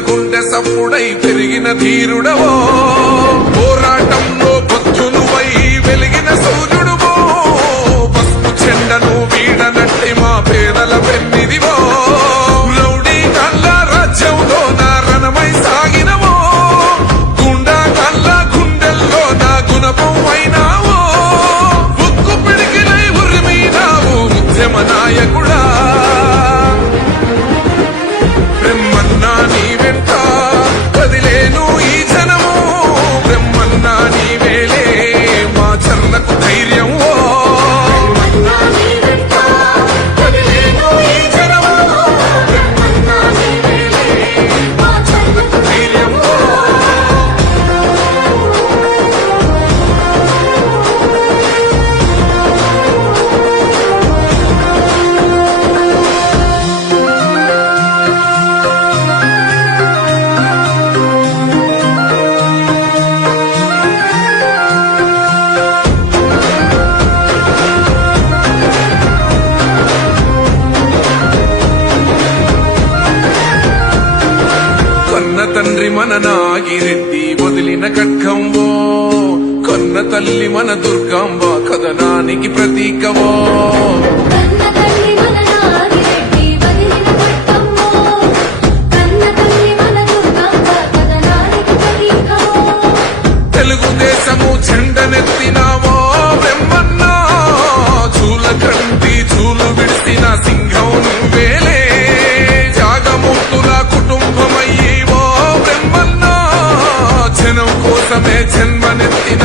గుండె సప్పుడై పెరిగిన తీరుడవో తల్లి మన దుర్గాంబ కథనానికి ప్రతీకవో తెలుగుదేశము జెండనెత్తినామో బ్రహ్మన్నా. చూల కంటి చూలు విడిసిన సింహం నువ్వేలే. జాగముక్తుల కుటుంబమయ్యేవో బ్రహ్మన్నా. జనం కోసమే జన్మనెత్తిన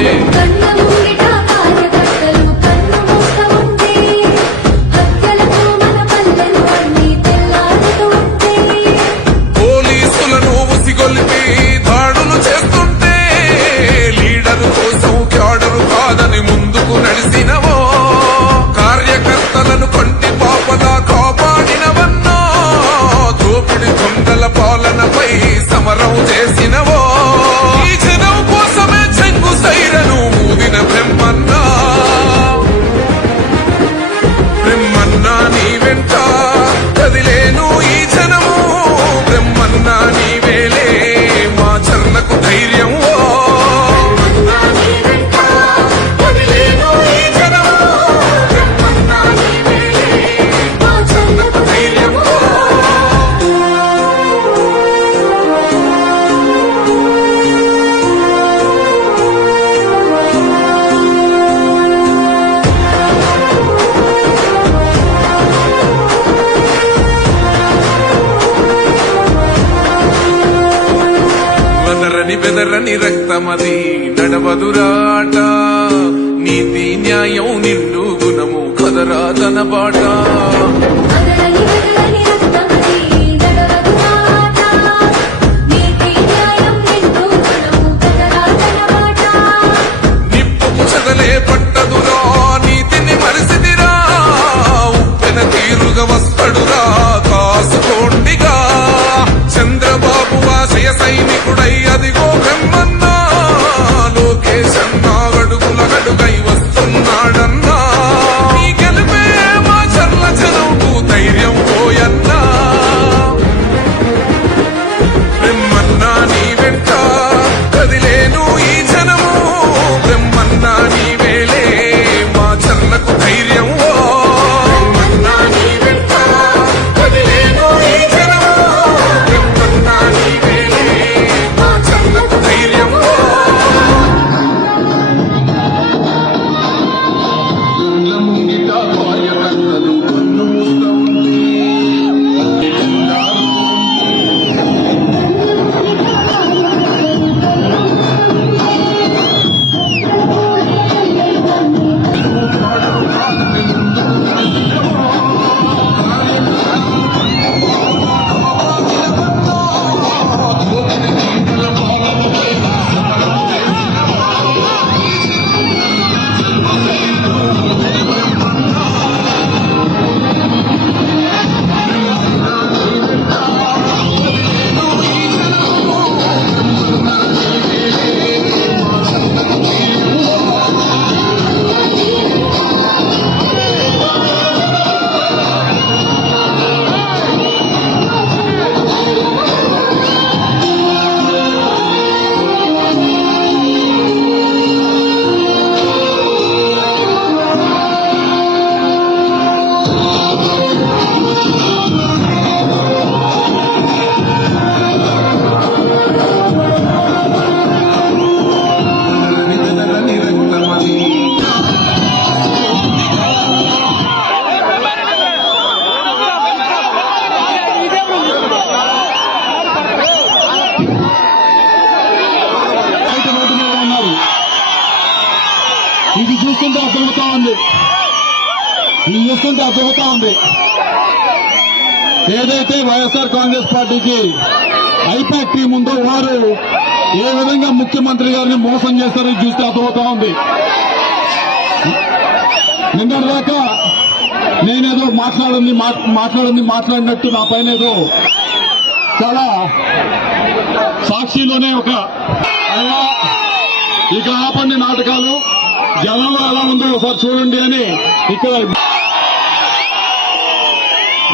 సమరం చేసినవో చెదరని రక్తమది నడవదురాట. నీతి న్యాయం నిండు గుణము కదరా తన పాట ఇది చూస్తుంటే అర్థమవుతా ఉంది. ఏదైతే వైఎస్ఆర్ కాంగ్రెస్ పార్టీకి ఐపాక్ టీం ఉందో వారు ఏ విధంగా ముఖ్యమంత్రి గారిని మోసం చేస్తారో చూస్తే అర్థమవుతా ఉంది. నిన్నటిదాకా నేనేదో మాట్లాడింది మా- మాట్లాడింది మాట్లాడినట్టు నా పైన ఏదో చాలా సాక్షిలోనే ఒక ఇక ఆపండి నాటకాలు. జనంలో ఎలా ఉందో ఒకసారి చూడండి అని ఇక్కడ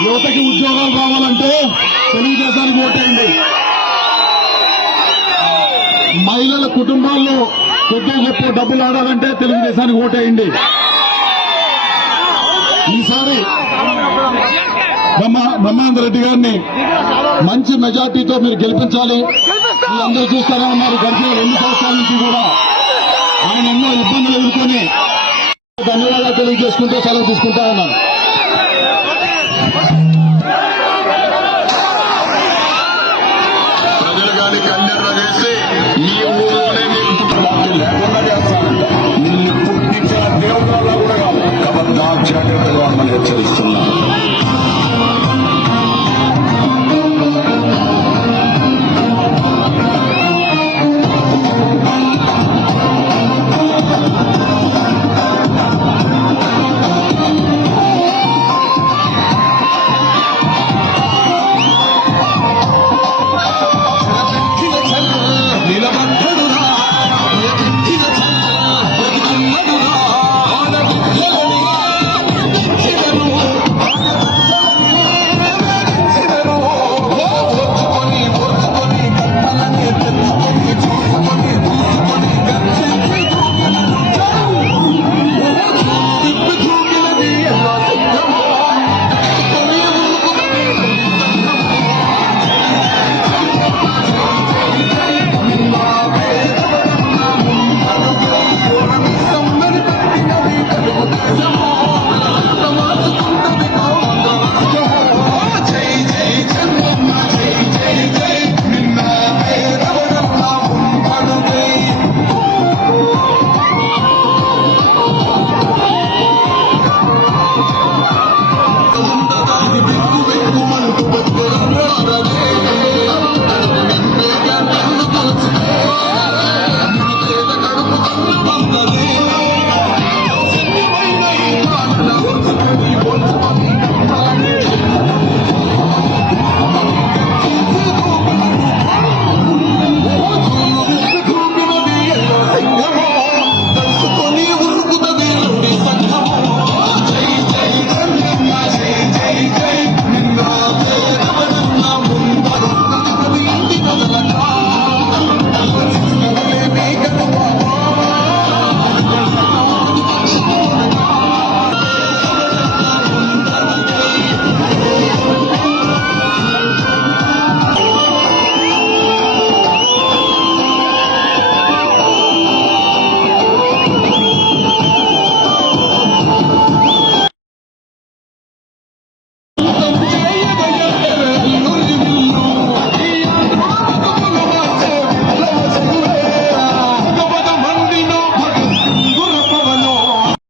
యువతకి ఉద్యోగాలు రావాలంటే తెలుగుదేశానికి ఓటేయండి. మహిళల కుటుంబాల్లో కొద్దిగా గొప్ప డబ్బులు ఆడాలంటే తెలుగుదేశానికి ఓటేయండి. ఈసారి బ్రహ్మ బ్రహ్మానంద రెడ్డి గారిని మంచి మెజార్టీతో మీరు గెలిపించాలి. అందరూ చూస్తారా ఉన్నారు. గడిచిన రెండు సంవత్సరాల నుంచి కూడా ఆయన ఎన్నో ఇబ్బందులు ఎదుర్కొని ధన్యవాదాలు తెలియజేసుకుంటూ సెలవు తీసుకుంటా ఉన్నాను. ప్రజలు కానీ కన్నెర్ర చేసి మీ ఊళ్ళోనే మీకు